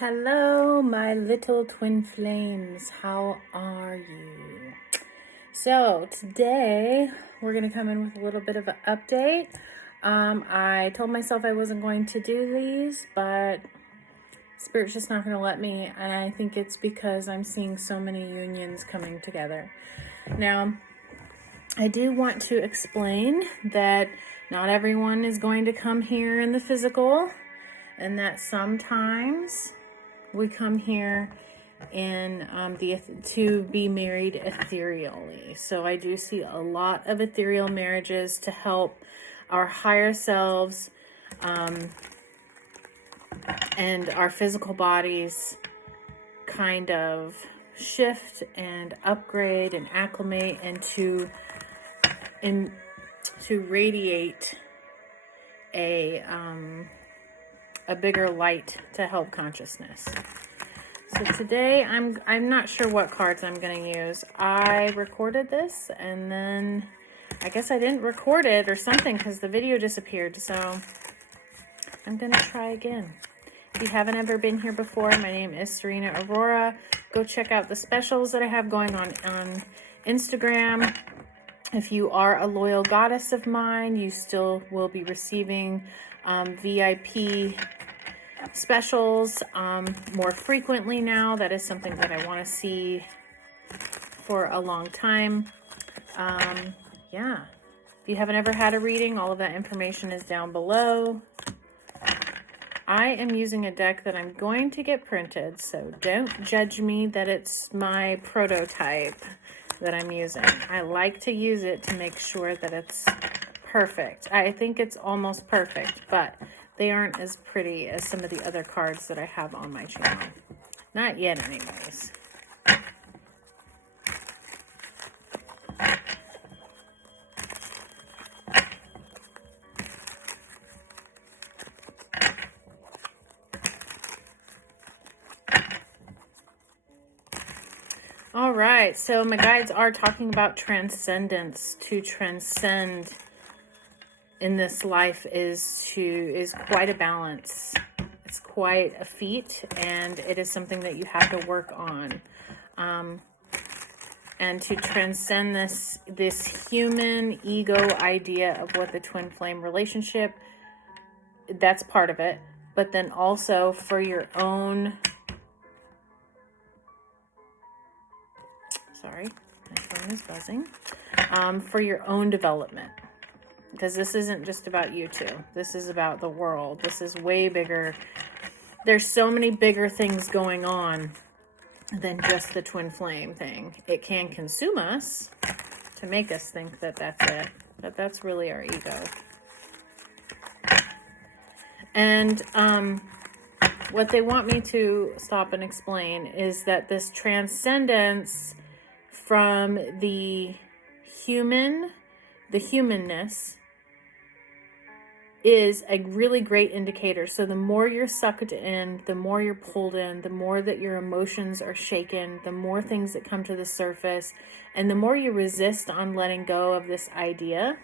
Hello, my little twin flames. How are you? So today we're going to come in with a little bit of an update. I told myself I wasn't going to do these, but Spirit's just not going to let me. And I think it's because I'm seeing so many unions coming together. Now, I do want to explain that not everyone is going to come here in the physical, and that sometimes we come here in to be married ethereally. So I do see a lot of ethereal marriages to help our higher selves and our physical bodies kind of shift and upgrade and acclimate, and to radiate a bigger light to help consciousness. So today I'm not sure what cards I'm going to use. I recorded this and then I guess I didn't record it or something because the video disappeared. So I'm going to try again. If you haven't ever been here before, my name is SerenaAurora. Go check out the specials that I have going on Instagram. If you are a loyal goddess of mine, you still will be receiving VIP specials more frequently now. That is something that I want to see for a long time. Yeah. If you haven't ever had a reading, all of that information is down below. I am using a deck that I'm going to get printed, so don't judge me that it's my prototype that I'm using. I like to use it to make sure that it's perfect. I think it's almost perfect, but they aren't as pretty as some of the other cards that I have on my channel. Not yet, anyways. All right, so my guides are talking about transcendence. To transcend in this life is quite a balance. It's quite a feat, and it is something that you have to work on. And to transcend this human ego idea of what the twin flame relationship, that's part of it. But then also for your own, sorry, my phone is buzzing, for your own development. Because this isn't just about you two. This is about the world. This is way bigger. There's so many bigger things going on than just the twin flame thing. It can consume us to make us think that that's it. But that's really our ego. And what they want me to stop and explain is that this transcendence from the humanness, is a really great indicator. So the more you're sucked in, the more you're pulled in, the more that your emotions are shaken, the more things that come to the surface, and the more you resist on letting go of this idea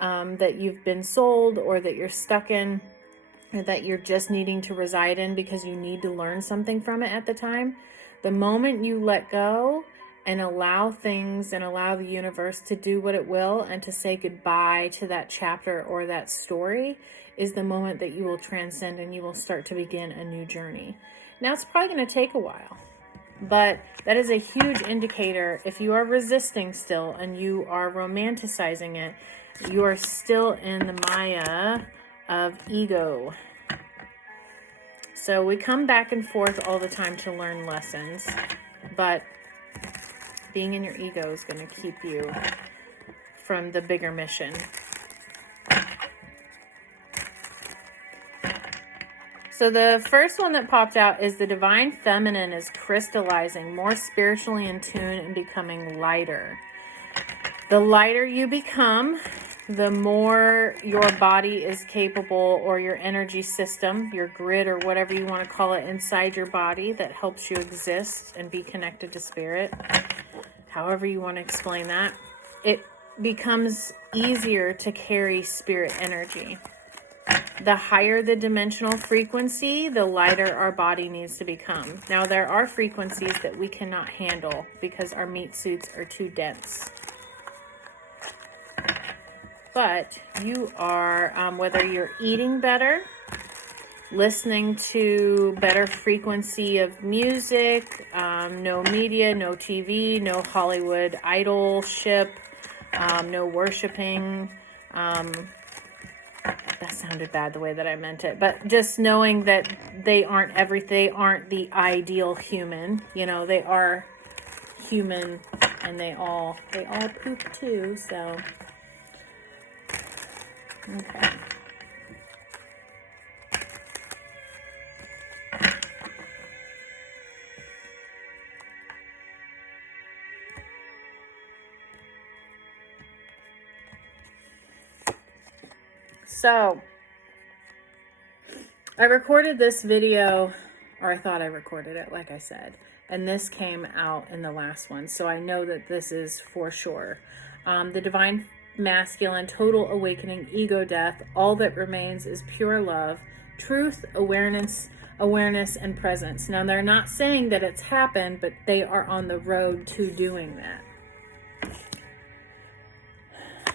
that you've been sold, or that you're stuck in, or that you're just needing to reside in because you need to learn something from it at the time. The moment you let go and allow things and allow the universe to do what it will, and to say goodbye to that chapter or that story, is the moment that you will transcend and you will start to begin a new journey. Now, it's probably going to take a while, but that is a huge indicator. If you are resisting still and you are romanticizing it, you are still in the Maya of ego. So we come back and forth all the time to learn lessons, but being in your ego is going to keep you from the bigger mission. So the first one that popped out is the divine feminine is crystallizing, more spiritually in tune and becoming lighter. The lighter you become, the more your body is capable, or your energy system, your grid, or whatever you want to call it, inside your body that helps you exist and be connected to spirit. However you want to explain that, it becomes easier to carry spirit energy. the higher the dimensional frequency, the lighter our body needs to become. Now, there are frequencies that we cannot handle because our meat suits are too dense. But you are, whether you're eating better, listening to better frequency of music, no media, no TV, no Hollywood idolship, no worshiping. That sounded bad the way that I meant it, but just knowing that they aren't they aren't the ideal human. You know, they are human, and they all poop too. So, okay. So, I recorded this video, or I thought I recorded it, like I said, and this came out in the last one, so I know that this is for sure. The Divine Masculine, Total Awakening, Ego Death, all that remains is pure love, truth, awareness, and presence. Now, they're not saying that it's happened, but they are on the road to doing that.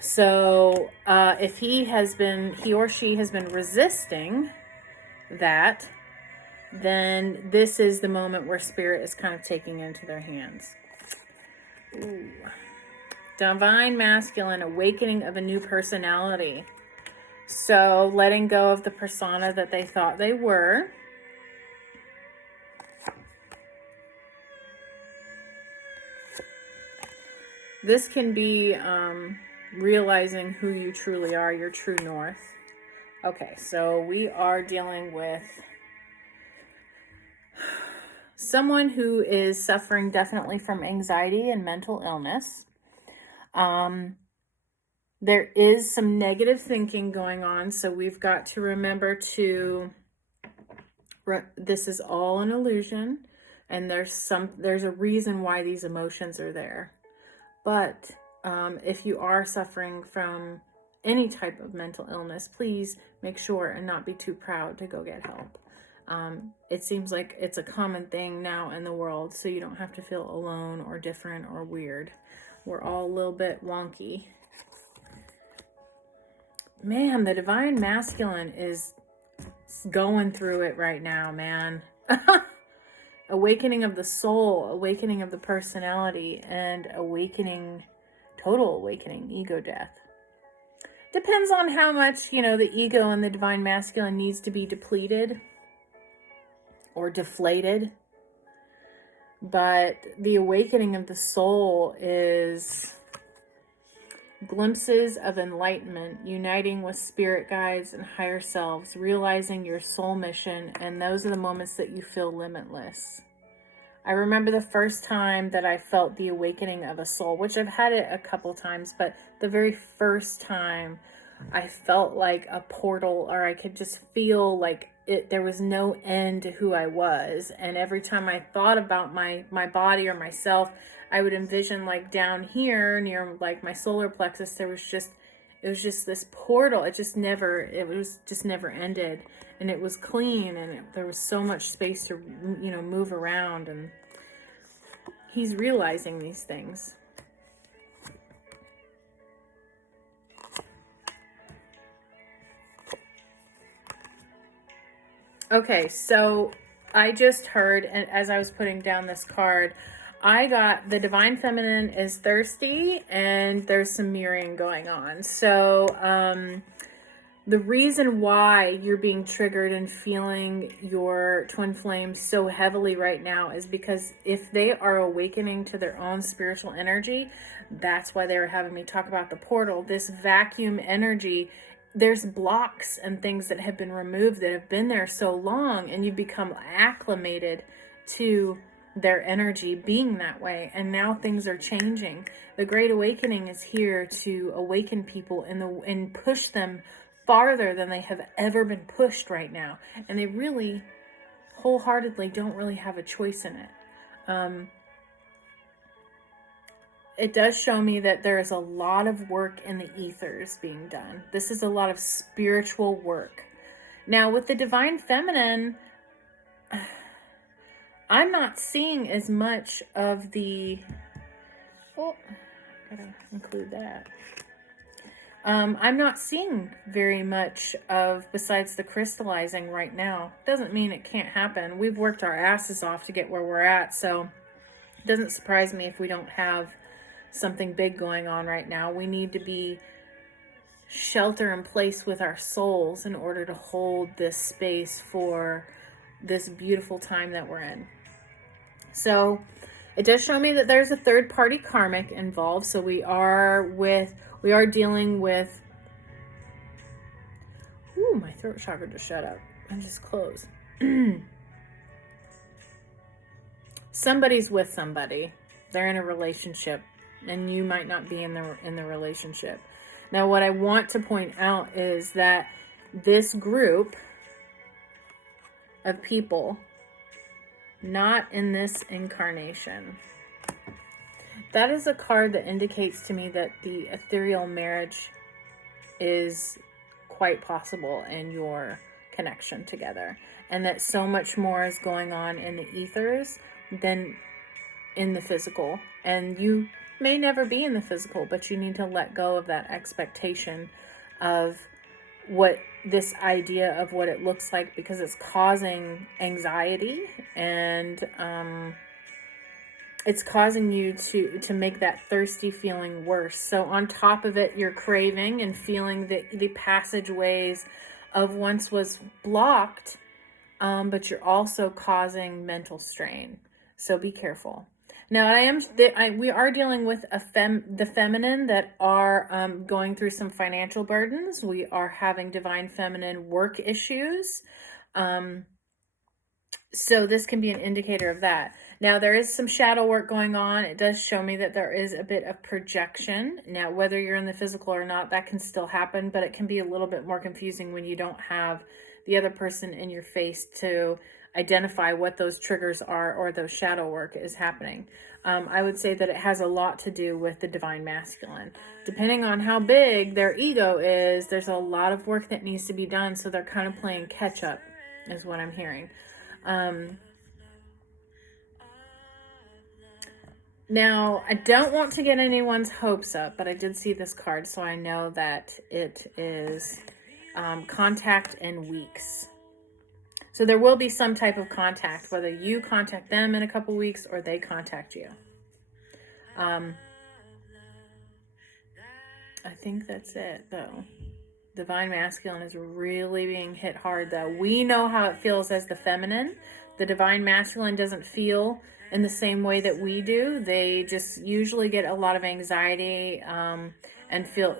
So if he or she has been resisting that, then this is the moment where Spirit is kind of taking into their hands. Ooh. Divine Masculine, awakening of a new personality. So letting go of the persona that they thought they were. This can be realizing who you truly are, your true north. Okay, so we are dealing with someone who is suffering definitely from anxiety and mental illness. There is some negative thinking going on, so we've got to remember this is all an illusion, and there's a reason why these emotions are there. But if you are suffering from any type of mental illness, please make sure and not be too proud to go get help. It seems like it's a common thing now in the world, so you don't have to feel alone or different or weird. We're all a little bit wonky. Man, the Divine Masculine is going through it right now, man. Awakening of the soul, awakening of the personality, and total awakening, ego death. Depends on how much, the ego and the Divine Masculine needs to be depleted or deflated. But the awakening of the soul is glimpses of enlightenment, uniting with spirit guides and higher selves, realizing your soul mission, and those are the moments that you feel limitless. I remember the first time that I felt the awakening of a soul, which I've had it a couple times, but the very first time I felt like a portal, or I could just feel like there was no end to who I was. And every time I thought about my body or myself, I would envision like down here near like my solar plexus, it was just this portal. It was just never ended, and it was clean, and there was so much space to, move around. And he's realizing these things. Okay, so I just heard, and as I was putting down this card, I got the Divine Feminine is thirsty, and there's some mirroring going on. So the reason why you're being triggered and feeling your twin flames so heavily right now is because if they are awakening to their own spiritual energy, that's why they were having me talk about the portal. This vacuum energy, there's blocks and things that have been removed that have been there so long, and you've become acclimated to their energy being that way, and now things are changing. The Great Awakening is here to awaken people and push them farther than they have ever been pushed right now, and they really wholeheartedly don't really have a choice in it. It does show me that there is a lot of work in the ethers being done. This is a lot of spiritual work. Now, with the Divine Feminine, I'm not seeing as much of the... Oh, I gotta include that. I'm not seeing very much of, besides the crystallizing right now. Doesn't mean it can't happen. We've worked our asses off to get where we're at, so it doesn't surprise me if we don't have something big going on right now. We need to be shelter in place with our souls in order to hold this space for this beautiful time that we're in. So it does show me that there's a third party karmic involved. So we are dealing with, ooh, my throat chakra just shut up and just closed. Somebody's with somebody. They're in a relationship, and you might not be in the relationship. Now, what I want to point out is that this group of people, not in this incarnation. That is a card that indicates to me that the ethereal marriage is quite possible in your connection together, and that so much more is going on in the ethers than in the physical. And you may never be in the physical, but you need to let go of that expectation of what this idea of what it looks like, because it's causing anxiety, and it's causing you to make that thirsty feeling worse. So on top of it, you're craving and feeling the passageways of once was blocked, but you're also causing mental strain. So be careful. Now, we are dealing with the feminine that are going through some financial burdens. We are having divine feminine work issues. So this can be an indicator of that. Now, there is some shadow work going on. It does show me that there is a bit of projection. Now, whether you're in the physical or not, that can still happen, but it can be a little bit more confusing when you don't have the other person in your face to identify what those triggers are or those shadow work is happening. I would say that it has a lot to do with the divine masculine. Depending on how big their ego is, there's a lot of work that needs to be done, so they're kind of playing catch up, is what I'm hearing. Now, I don't want to get anyone's hopes up, but I did see this card, so I know that it is contact in weeks. So there will be some type of contact, whether you contact them in a couple weeks or they contact you. I think that's it, though. Divine masculine is really being hit hard, though. We know how it feels as the feminine. The divine masculine doesn't feel in the same way that we do. They just usually get a lot of anxiety and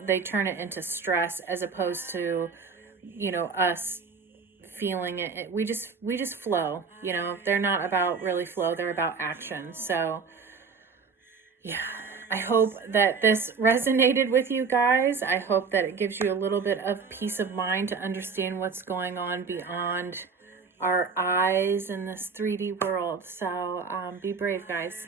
they turn it into stress, as opposed to, us feeling it. We just flow. They're not about really flow, they're about action. So yeah, I hope that this resonated with you guys. I hope that it gives you a little bit of peace of mind to understand what's going on beyond our eyes in this 3D world. So be brave, guys.